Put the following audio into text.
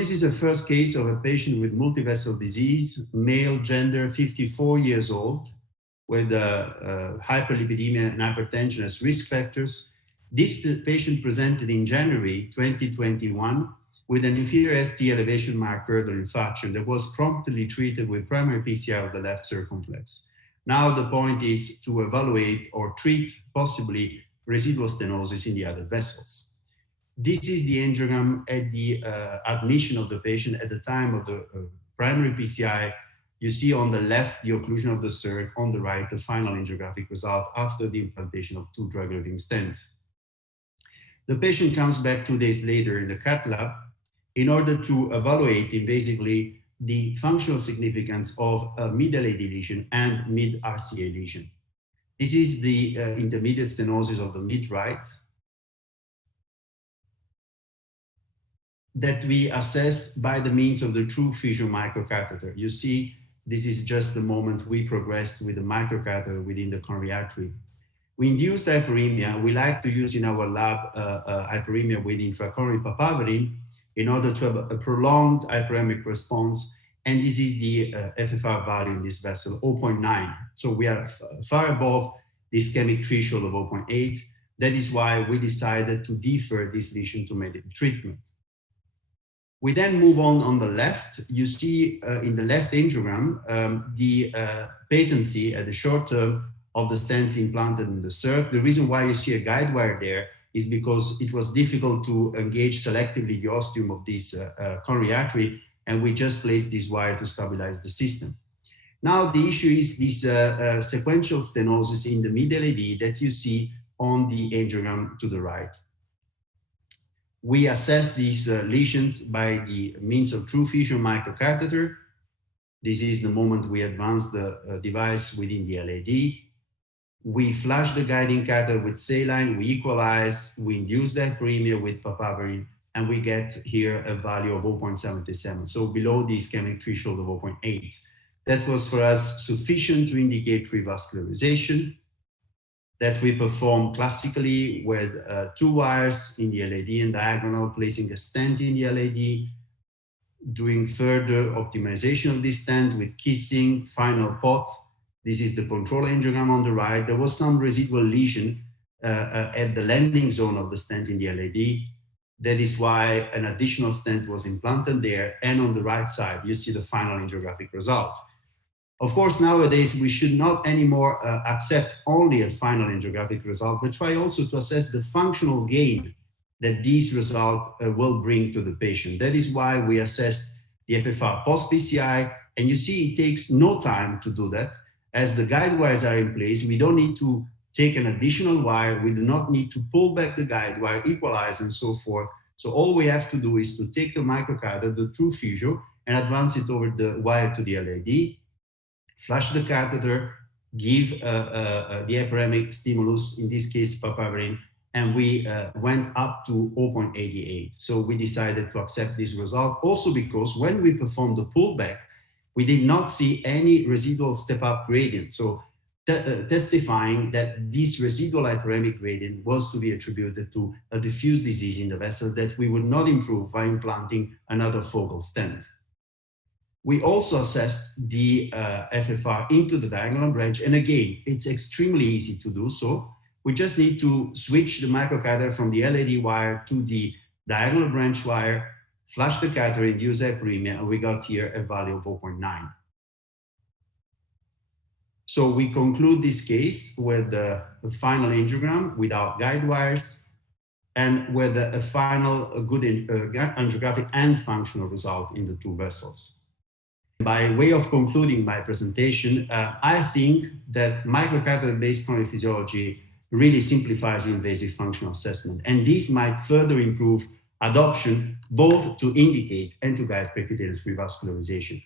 this is a first case of a patient with multivessel disease, male, gender, 54 years old, with hyperlipidemia and hypertension as risk factors. This patient presented in January 2021 with an inferior ST elevation myocardial infarction that was promptly treated with primary PCI of the left circumflex. Now the point is to evaluate or treat possibly residual stenosis in the other vessels. This is the angiogram at the admission of the patient at the time of the primary PCI. You see on the left the occlusion of the circ, on the right the final angiographic result after the implantation of 2 drug-eluting stents. The patient comes back 2 days later in the cath lab in order to evaluate invasively the functional significance of a mid-LAD lesion and mid-RCA lesion. This is the intermediate stenosis of the mid-right that we assessed by the means of the TruePhysio microcatheter. You see, this is just the moment we progressed with the microcatheter within the coronary artery. We induced hyperemia. We like to use in our lab hyperemia with intracoronary papaverine in order to have a prolonged hyperemic response. And this is the FFR value in this vessel, 0.9. So we are far above the ischemic threshold of 0.8. That is why we decided to defer this lesion to medical treatment. We then move on the left. You see in the left angiogram, the patency at the short term of the stents implanted in the circ. The reason why you see a guide wire there is because it was difficult to engage selectively the ostium of this coronary artery, and we just placed this wire to stabilize the system. Now the issue is this sequential stenosis in the mid-LAD that you see on the angiogram to the right. We assess these lesions by the means of TruePhysio microcatheter. This is the moment we advance the device within the LAD. We flush the guiding catheter with saline, we equalize, we induce the hyperemia with papaverine, and we get here a value of 0.77, so below the ischemic threshold of 0.8. That was for us sufficient to indicate revascularization that we performed classically with 2 wires in the LAD and diagonal, placing a stent in the LAD, doing further optimization of this stent with kissing, final pot. This is the control angiogram on the right. There was some residual lesion at the landing zone of the stent in the LAD. That is why an additional stent was implanted there. And on the right side, you see the final angiographic result. Of course, nowadays, we should not anymore accept only a final angiographic result, but try also to assess the functional gain that these results will bring to the patient. That is why we assessed the FFR post-PCI. And you see, it takes no time to do that. As the guide wires are in place, we don't need to take an additional wire. We do not need to pull back the guide wire, equalize, and so forth. So all we have to do is to take the microcatheter, the TruePhysio, and advance it over the wire to the LAD, flush the catheter, give the hyperemic stimulus, in this case papaverine, and we went up to 0.88. So we decided to accept this result, also because when we performed the pullback, we did not see any residual step-up gradient. So testifying that this residual hyperemic gradient was to be attributed to a diffuse disease in the vessel that we would not improve by implanting another focal stent. We also assessed the FFR into the diagonal branch. And again, it's extremely easy to do so. We just need to switch the microcatheter from the LAD wire to the diagonal branch wire, flush the catheter, induce hyperemia, and we got here a value of 0.9. So we conclude this case with a final angiogram without guide wires and with a final good angiographic and functional result in the 2 vessels. By way of concluding my presentation, I think that microcatheter-based coronary physiology really simplifies invasive functional assessment, and this might further improve adoption both to indicate and to guide percutaneous revascularization.